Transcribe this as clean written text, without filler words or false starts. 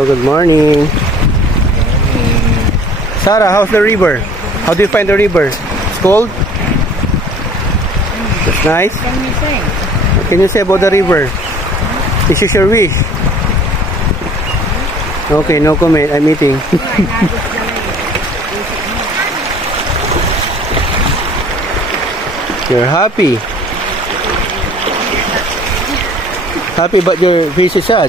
Hello, good morning. Sarah, how's the river? How do you find the river? It's cold? It's nice? Can you say? What can you say about the river? This is your wish. Okay, no comment. I'm eating. You're happy. Happy, but your face is sad.